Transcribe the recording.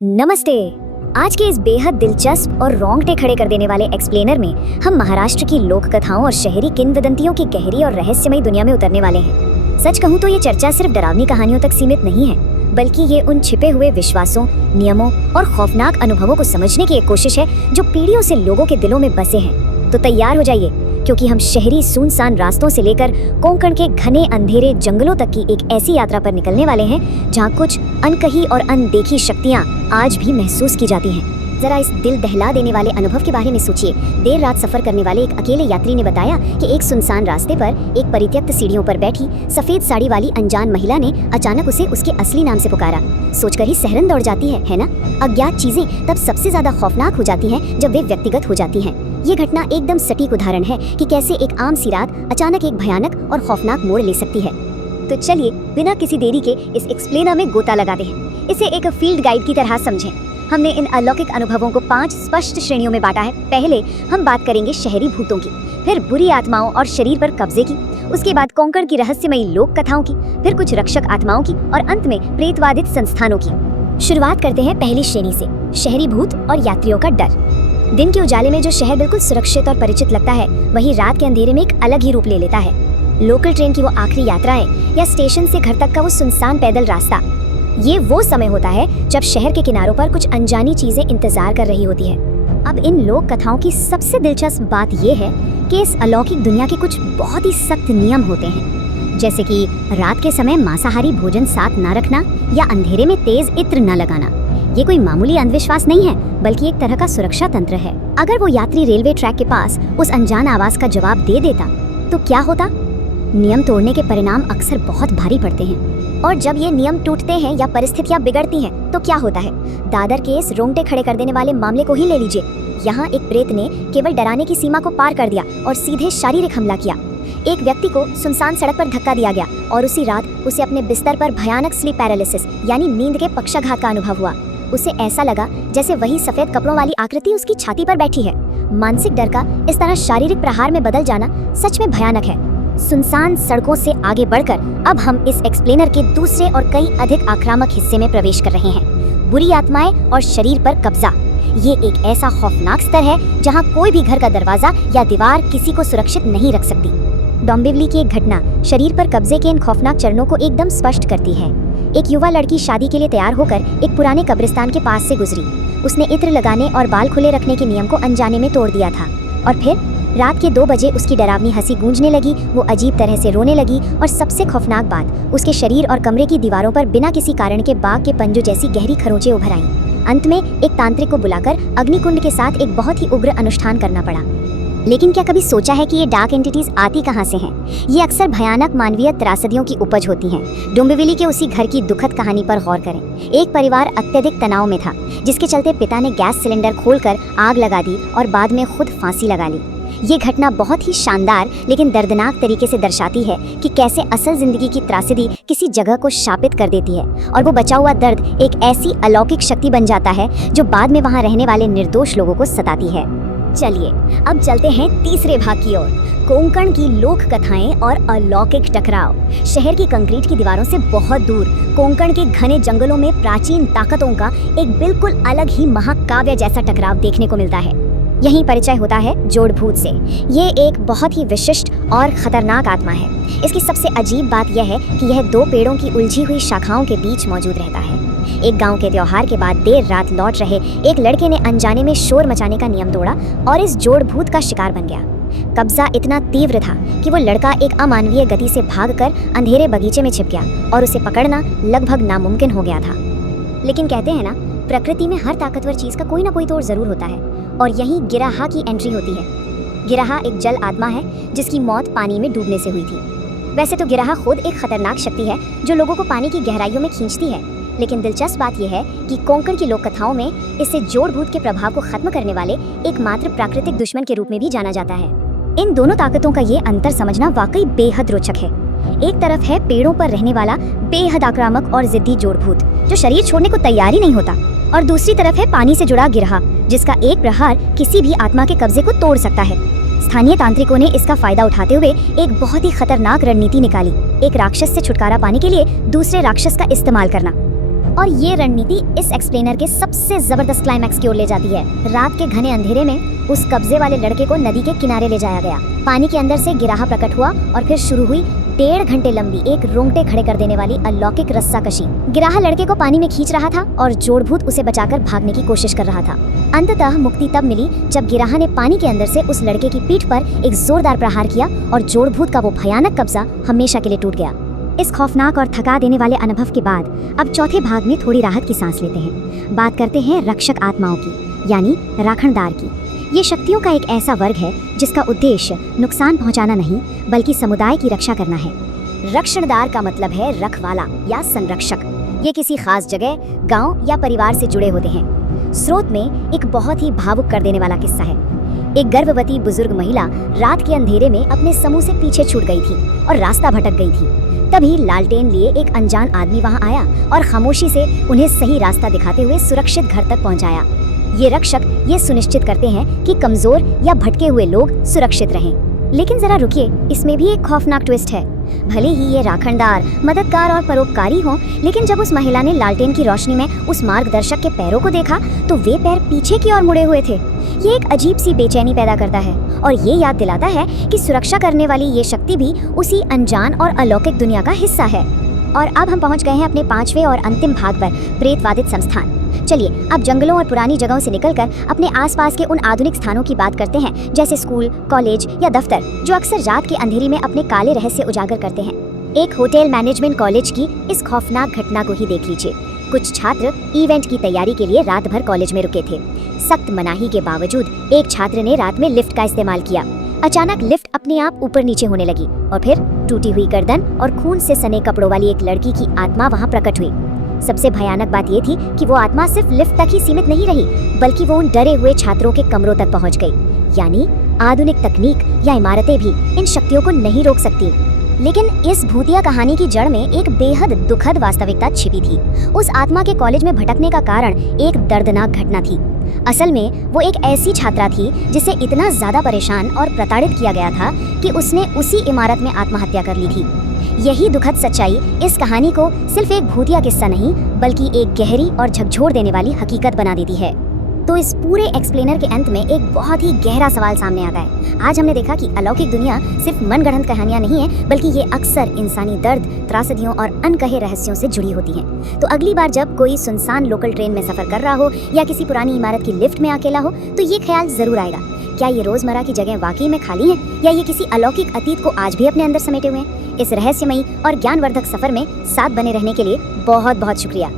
नमस्ते। आज के इस बेहद दिलचस्प और रोंगटे खड़े कर देने वाले एक्सप्लेनर में हम महाराष्ट्र की लोक कथाओं और शहरी किंवदंतियों की गहरी और रहस्यमयी दुनिया में उतरने वाले हैं। सच कहूँ तो ये चर्चा सिर्फ डरावनी कहानियों तक सीमित नहीं है, बल्कि ये उन छिपे हुए विश्वासों, नियमों और खौफनाक अनुभवों को समझने की एक कोशिश है जो पीढ़ियों से लोगों के दिलों में बसे हैं। तो तैयार हो जाइए, क्योंकि हम शहरी सुनसान रास्तों से लेकर कोंकण के घने अंधेरे जंगलों तक की एक ऐसी यात्रा पर निकलने वाले हैं जहाँ कुछ अनकही और अनदेखी शक्तियाँ आज भी महसूस की जाती हैं। जरा इस दिल दहला देने वाले अनुभव के बारे में सोचिए। देर रात सफर करने वाले एक अकेले यात्री ने बताया कि एक सुनसान रास्ते पर एक परित्यक्त सीढ़ियों पर बैठी सफेद साड़ी वाली अनजान महिला ने अचानक उसे उसके असली नाम से पुकारा। सोचकर ही सहरन दौड़ जाती है ना? अज्ञात चीजें तब सबसे ज्यादा खौफनाक हो जाती हैं जब वे व्यक्तिगत हो जाती हैं। ये घटना एकदम सटीक उदाहरण है कि कैसे एक आम सी रात अचानक एक भयानक और खौफनाक मोड़ ले सकती है। तो चलिए बिना किसी देरी के इस एक्सप्लेनर में गोता लगाते हैं। इसे एक फील्ड गाइड की तरह समझें। हमने इन अलौकिक अनुभवों को 5 स्पष्ट श्रेणियों में बांटा है। पहले हम बात करेंगे शहरी भूतों की, फिर बुरी आत्माओं और शरीर पर कब्जे की, उसके बाद कोंकण की रहस्यमयी लोक कथाओं की, फिर कुछ रक्षक आत्माओं की और अंत में प्रेतवादित संस्थानों की। शुरुआत करते हैं पहली श्रेणी से, शहरी भूत और यात्रियों का डर। दिन के उजाले में जो शहर बिल्कुल सुरक्षित और परिचित लगता है, वही रात के अंधेरे में एक अलग ही रूप ले लेता है। लोकल ट्रेन की वो आखिरी यात्राएं या स्टेशन से घर तक का वो सुनसान पैदल रास्ता, ये वो समय होता है जब शहर के किनारों पर कुछ अनजानी चीजें इंतजार कर रही होती है। अब इन लोक कथाओं की सबसे दिलचस्प बात ये है कि इस अलौकिक दुनिया के कुछ बहुत ही सख्त नियम होते हैं, जैसे कि रात के समय मांसाहारी भोजन साथ न रखना या अंधेरे में तेज इत्र न लगाना। ये कोई मामूली अंधविश्वास नहीं है, बल्कि एक तरह का सुरक्षा तंत्र है। अगर वो यात्री रेलवे ट्रैक के पास उस अनजान आवाज का जवाब दे देता तो क्या होता? नियम तोड़ने के परिणाम अक्सर बहुत भारी पड़ते हैं। और जब ये नियम टूटते हैं या परिस्थितियां बिगड़ती हैं तो क्या होता है? दादर के इस रोंगटे खड़े कर देने वाले मामले को ही ले लीजिए। यहाँ एक प्रेत ने केवल डराने की सीमा को पार कर दिया और सीधे शारीरिक हमला किया। एक व्यक्ति को सुनसान सड़क पर धक्का दिया गया और उसी रात उसे अपने बिस्तर पर भयानक स्लीप पैरालिसिस यानी नींद के पक्षाघात का अनुभव हुआ। उसे ऐसा लगा जैसे वही सफेद कपड़ों वाली आकृति उसकी छाती पर बैठी है। मानसिक डर का इस तरह शारीरिक प्रहार में बदल जाना सच में भयानक है। सुनसान सड़कों से आगे बढ़कर अब हम इस एक्सप्लेनर के दूसरे और कई अधिक आक्रामक हिस्से में प्रवेश कर रहे हैं, बुरी आत्माएं और शरीर पर कब्जा। ये एक ऐसा खौफनाक स्तर है जहां कोई भी घर का दरवाजा या दीवार किसी को सुरक्षित नहीं रख सकती। डोंबिवली की एक घटना शरीर पर कब्जे के इन खौफनाक चरणों को एकदम स्पष्ट करती है। एक युवा लड़की शादी के लिए तैयार होकर एक पुराने कब्रिस्तान के पास से गुजरी। उसने इत्र लगाने और बाल खुले रखने के नियम को अनजाने में तोड़ दिया था। और फिर रात के 2 बजे उसकी डरावनी हंसी गूंजने लगी, वो अजीब तरह से रोने लगी और सबसे खौफनाक बात, उसके शरीर और कमरे की दीवारों पर बिना किसी कारण के बाघ के पंजों जैसी गहरी खरोंचें उभर आईं। अंत में एक तांत्रिक को बुलाकर अग्निकुंड के साथ एक बहुत ही उग्र अनुष्ठान करना पड़ा। लेकिन क्या कभी सोचा है कि ये डार्क एंटिटीज आती कहाँ से हैं? ये अक्सर भयानक मानवीय त्रासदियों की उपज होती हैं। डोंबिवली के उसी घर की दुखद कहानी पर गौर करें। एक परिवार अत्यधिक तनाव में था, जिसके चलते पिता ने गैस सिलेंडर खोलकर आग लगा दी और बाद में खुद फांसी लगा ली। ये घटना बहुत ही शानदार लेकिन दर्दनाक तरीके से दर्शाती है कि कैसे असल जिंदगी की त्रासदी किसी जगह को शापित कर देती है और वो बचा हुआ दर्द एक ऐसी अलौकिक शक्ति बन जाता है जो बाद में वहाँ रहने वाले निर्दोष लोगों को सताती है। चलिए अब चलते हैं तीसरे भाग की ओर, कोंकण की लोक कथाएं और अलौकिक टकराव। शहर की कंक्रीट की दीवारों से बहुत दूर कोंकण के घने जंगलों में प्राचीन ताकतों का एक बिल्कुल अलग ही महाकाव्य जैसा टकराव देखने को मिलता है। यहीं परिचय होता है जोड़ भूत से। ये एक बहुत ही विशिष्ट और खतरनाक आत्मा है। इसकी सबसे अजीब बात यह है कि यह 2 पेड़ों की उलझी हुई शाखाओं के बीच मौजूद रहता है। एक गांव के त्योहार के बाद देर रात लौट रहे एक लड़के ने अनजाने में शोर मचाने का नियम तोड़ा और इस जोड़ भूत का शिकार बन गया। कब्जा इतना तीव्र था कि वो लड़का एक अमानवीय गति से भागकर अंधेरे बगीचे में छिप गया और उसे पकड़ना लगभग नामुमकिन हो गया था। लेकिन कहते हैं ना, प्रकृति में हर ताकतवर चीज का कोई ना कोई तोड़ जरूर होता है, और यहीं गिराहा की एंट्री होती है। गिराहा एक जल आत्मा है जिसकी मौत पानी में डूबने से हुई थी। वैसे तो गिराहा खुद एक खतरनाक शक्ति है जो लोगों को पानी की गहराइयों में खींचती है, लेकिन दिलचस्प बात यह है कि कोंकण की लोक कथाओं में इसे जोड़ भूत के प्रभाव को खत्म करने वाले एकमात्र प्राकृतिक दुश्मन के रूप में भी जाना जाता है। इन दोनों ताकतों का ये अंतर समझना वाकई बेहद रोचक है। एक तरफ है पेड़ों पर रहने वाला बेहद आक्रामक और जिद्दी जोड़ भूत जो शरीर छोड़ने को तैयार ही नहीं होता, और दूसरी तरफ है पानी से जुड़ा गिरहा जिसका एक प्रहार किसी भी आत्मा के कब्जे को तोड़ सकता है। स्थानीय तांत्रिकों ने इसका फायदा उठाते हुए एक बहुत ही खतरनाक रणनीति निकाली, एक राक्षस से छुटकारा पाने के लिए दूसरे राक्षस का इस्तेमाल करना। और ये रणनीति इस एक्सप्लेनर के सबसे जबरदस्त क्लाइमैक्स की ओर ले जाती है। रात के घने अंधेरे में उस कब्जे वाले लड़के को नदी के किनारे ले जाया गया। पानी के अंदर से गिराहा प्रकट हुआ और फिर शुरू हुई 1.5 घंटे लंबी एक रोंगटे खड़े कर देने वाली अलौकिक रस्साकशी। गिराहा लड़के को पानी में खींच रहा था और जोड़भूत उसे बचाकर भागने की कोशिश कर रहा था। अंततः मुक्ति तब मिली जब गिराहा ने पानी के अंदर से उस लड़के की पीठ पर एक जोरदार प्रहार किया और जोड़भूत का वो भयानक कब्जा हमेशा के लिए टूट गया। इस खौफनाक और थका देने वाले अनुभव के बाद अब चौथे भाग में थोड़ी राहत की सांस लेते हैं। बात करते हैं रक्षक आत्माओं की, यानी राखणदार की। ये शक्तियों का एक ऐसा वर्ग है जिसका उद्देश्य नुकसान पहुंचाना नहीं बल्कि समुदाय की रक्षा करना है। रक्षणदार का मतलब है रखवाला या संरक्षक। ये किसी खास जगह, गांव या परिवार से जुड़े होते हैं। स्रोत में एक बहुत ही भावुक कर देने वाला किस्सा है। एक गर्भवती बुजुर्ग महिला रात के अंधेरे में अपने समूह से पीछे छूट गई थी और रास्ता भटक गई थी। तभी लालटेन लिए एक अनजान आदमी वहां आया और खामोशी से उन्हें सही रास्ता दिखाते हुए सुरक्षित घर तक पहुंचाया। ये रक्षक ये सुनिश्चित करते हैं कि कमजोर या भटके हुए लोग सुरक्षित रहें। लेकिन जरा रुकिए, इसमें भी एक खौफनाक ट्विस्ट है। भले ही ये राखणदार, मददगार और परोपकारी हों, लेकिन जब उस महिला ने लालटेन की रोशनी में उस मार्गदर्शक के पैरों को देखा तो वे पैर पीछे की ओर मुड़े हुए थे। ये एक अजीब सी बेचैनी पैदा करता है और ये याद दिलाता है कि सुरक्षा करने वाली ये शक्ति भी उसी अनजान और अलौकिक दुनिया का हिस्सा है। और अब हम पहुंच गए हैं अपने 5वें और अंतिम भाग पर, प्रेतवादित संस्थान। चलिए अब जंगलों और पुरानी जगहों से निकलकर अपने आसपास के उन आधुनिक स्थानों की बात करते हैं, जैसे स्कूल, कॉलेज या दफ्तर, जो अक्सर रात के अंधेरी में अपने काले रहस्य उजागर करते हैं। एक होटल मैनेजमेंट कॉलेज की इस खौफनाक घटना को ही देख लीजिए। कुछ छात्र इवेंट की तैयारी के लिए रात भर कॉलेज में रुके थे। सख्त मनाही के बावजूद एक छात्र ने रात में लिफ्ट का इस्तेमाल किया। अचानक लिफ्ट अपने आप ऊपर नीचे होने लगी और फिर टूटी हुई गर्दन और खून से सने कपड़ों वाली एक लड़की की आत्मा वहां प्रकट हुई। सबसे भयानक बात ये थी कि वो आत्मा सिर्फ लिफ्ट तक ही सीमित नहीं रही, बल्कि वो उन डरे हुए छात्रों के कमरों तक पहुंच गई। यानी आधुनिक तकनीक या इमारतें भी इन शक्तियों को नहीं रोक सकती। लेकिन इस भूतिया कहानी की जड़ में एक बेहद दुखद वास्तविकता छिपी थी। उस आत्मा के कॉलेज में भटकने का कारण एक दर्दनाक घटना थी। असल में वो एक ऐसी छात्रा थी जिसे इतना ज्यादा परेशान और प्रताड़ित किया गया था कि उसने उसी इमारत में आत्महत्या कर ली थी। यही दुखद सच्चाई इस कहानी को सिर्फ एक भूतिया किस्सा नहीं बल्कि एक गहरी और झकझोर देने वाली हकीकत बना देती है। तो इस पूरे एक्सप्लेनर के अंत में एक बहुत ही गहरा सवाल सामने आता है। आज हमने देखा कि अलौकिक दुनिया सिर्फ मनगढ़ंत कहानियां नहीं है, बल्कि ये अक्सर इंसानी दर्द, त्रासदियों और अनकहे रहस्यों से जुड़ी होती हैं। तो अगली बार जब कोई सुनसान लोकल ट्रेन में सफर कर रहा हो या किसी पुरानी इमारत की लिफ्ट में अकेला हो, तो ये ख्याल जरूर आएगा, क्या ये रोजमर्रा की जगह वाकई में खाली है या ये किसी अलौकिक अतीत को आज भी अपने अंदर समेटे हुए हैं। इस रहस्यमयी और ज्ञानवर्धक सफर में साथ बने रहने के लिए बहुत बहुत शुक्रिया।